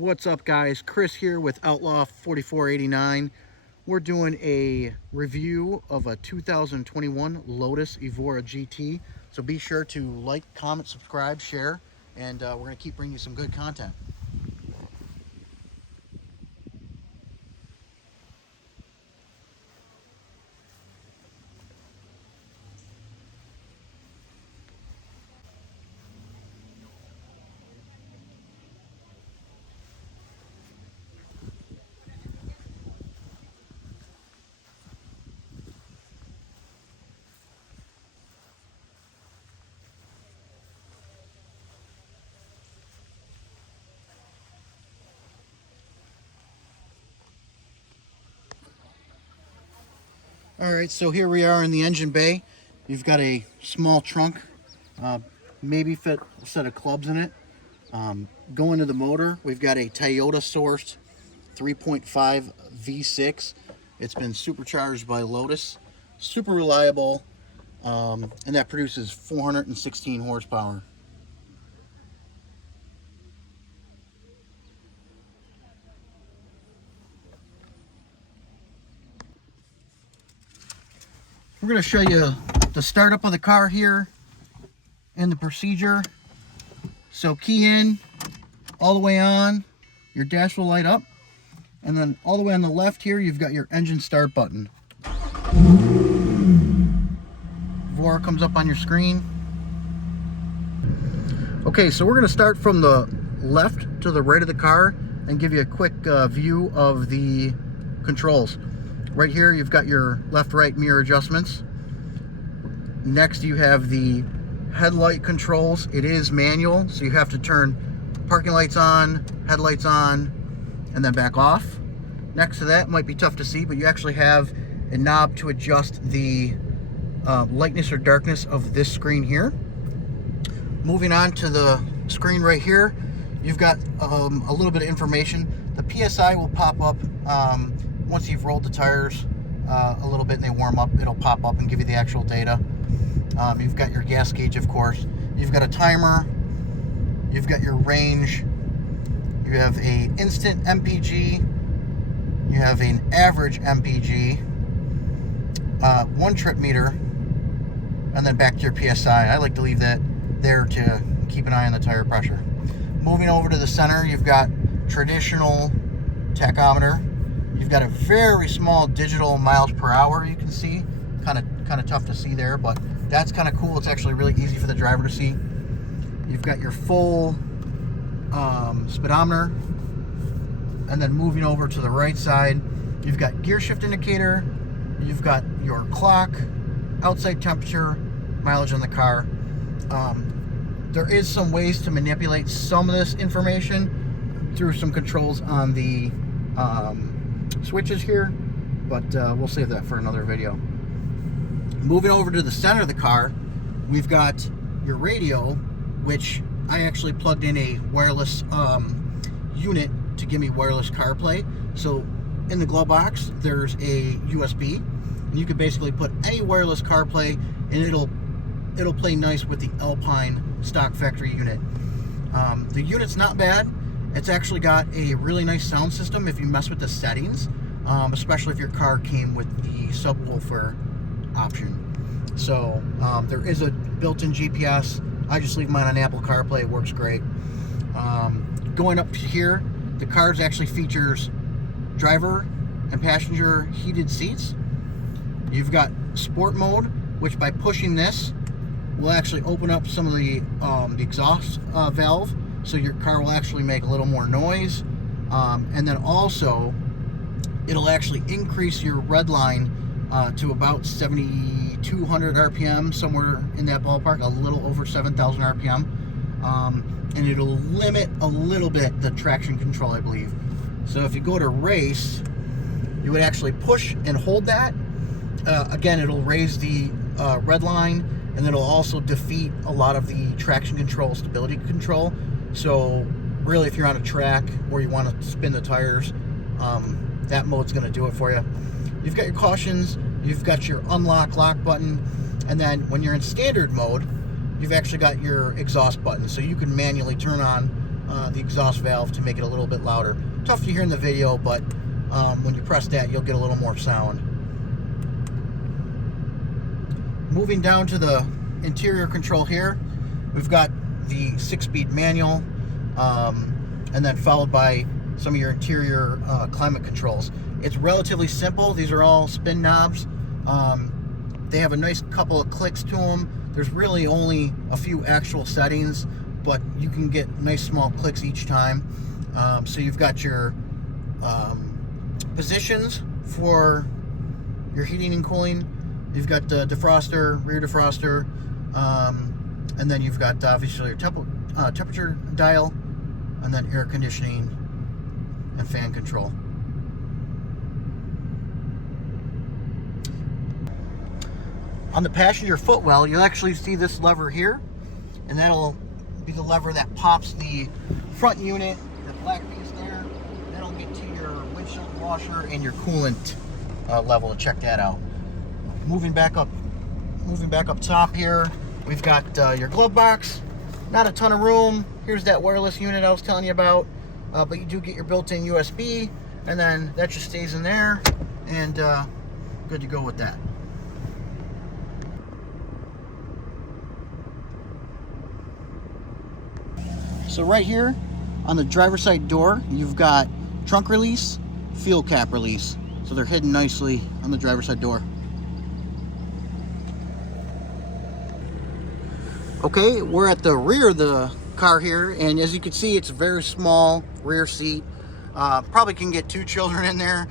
What's up, guys? Chris here with Outlaw 4489. We're doing a review of a 2021 Lotus Evora GT. So be sure to like, comment, subscribe, share, and we're going to keep bringing you some good content. All right, so here we are in the engine bay. You've got a small trunk, maybe fit a set of clubs in it. Going to the motor, we've got a Toyota sourced 3.5 V6. It's been supercharged by Lotus, super reliable, and that produces 416 horsepower. We're going to show you the startup of the car here and the procedure. So key in, all the way on, your dash will light up, and then all the way on the left here you've got your engine start button. Evora comes up on your screen. Okay, so we're going to start from the left to the right of the car and give you a quick view of the controls. Right here you've got your left-right mirror adjustments. Next you have the headlight controls. It is manual, so you have to turn parking lights on, headlights on, and then back off. Next to that, might be tough to see, but you actually have a knob to adjust the lightness or darkness of this screen here. Moving on to the screen right here, you've got a little bit of information. The PSI will pop up once you've rolled the tires a little bit and they warm up. It'll pop up and give you the actual data. You've got your gas gauge, of course. You've got a timer. You've got your range. You have a instant MPG. You have an average MPG. One trip meter. And then back to your PSI. I like to leave that there to keep an eye on the tire pressure. Moving over to the center, you've got traditional tachometer. You've got a very small digital miles per hour, you can see. Kind of tough to see there, but that's kind of cool. It's actually really easy for the driver to see. You've got your full speedometer, and then moving over to the right side, you've got gear shift indicator, you've got your clock, outside temperature, mileage on the car. There is some ways to manipulate some of this information through some controls on the switches here, but we'll save that for another video. Moving over to the center of the car, we've got your radio, which I actually plugged in a wireless unit to give me wireless CarPlay. So in the glove box there's a USB, and you can basically put any wireless CarPlay and it'll play nice with the Alpine stock factory unit. The unit's not bad. It's actually got a really nice sound system if you mess with the settings, especially if your car came with the subwoofer option. So there is a built-in GPS. I just leave mine on Apple CarPlay. It works great. Going up to here, the car actually features driver and passenger heated seats. You've got sport mode, which by pushing this will actually open up some of the exhaust valve, so your car will actually make a little more noise, and then also it'll actually increase your red line to about 7,200 RPM, somewhere in that ballpark, a little over 7,000 RPM, and it'll limit a little bit the traction control, I believe. So if you go to race, you would actually push and hold that. Again, it'll raise the red line, and it'll also defeat a lot of the traction control, stability control. So really, if you're on a track where you want to spin the tires, that mode's going to do it for you. You've got your cautions, you've got your unlock lock button, and then when you're in standard mode, you've actually got your exhaust button, so you can manually turn on the exhaust valve to make it a little bit louder. Tough to hear in the video, but when you press that, you'll get a little more sound. Moving down to the interior control here, we've got the 6-speed manual, and then followed by some of your interior climate controls. It's relatively simple. These are all spin knobs. They have a nice couple of clicks to them. There's really only a few actual settings, but you can get nice small clicks each time. So you've got your positions for your heating and cooling. You've got the defroster, rear defroster, and then you've got obviously your temperature dial, and then air conditioning and fan control. On the passenger footwell, you'll actually see this lever here, and that'll be the lever that pops the front unit, the black piece there. That'll get to your windshield washer and your coolant level to check that out. Moving back up top here, we've got your glove box. Not a ton of room. Here's that wireless unit I was telling you about, but you do get your built-in USB, and then that just stays in there, and good to go with that. So right here on the driver's side door, you've got trunk release, fuel cap release. So they're hidden nicely on the driver's side door. Okay, we're at the rear of the car here, and as you can see, it's a very small rear seat. Probably can get 2 children in there.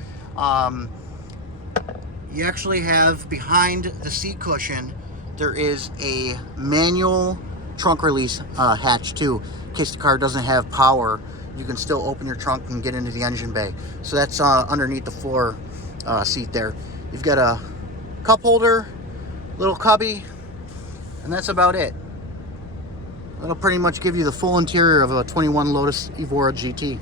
You actually have behind the seat cushion, there is a manual trunk release hatch too. In case the car doesn't have power, you can still open your trunk and get into the engine bay. So that's underneath the floor seat there. You've got a cup holder, little cubby, and that's about it. That'll pretty much give you the full interior of a 21 Lotus Evora GT.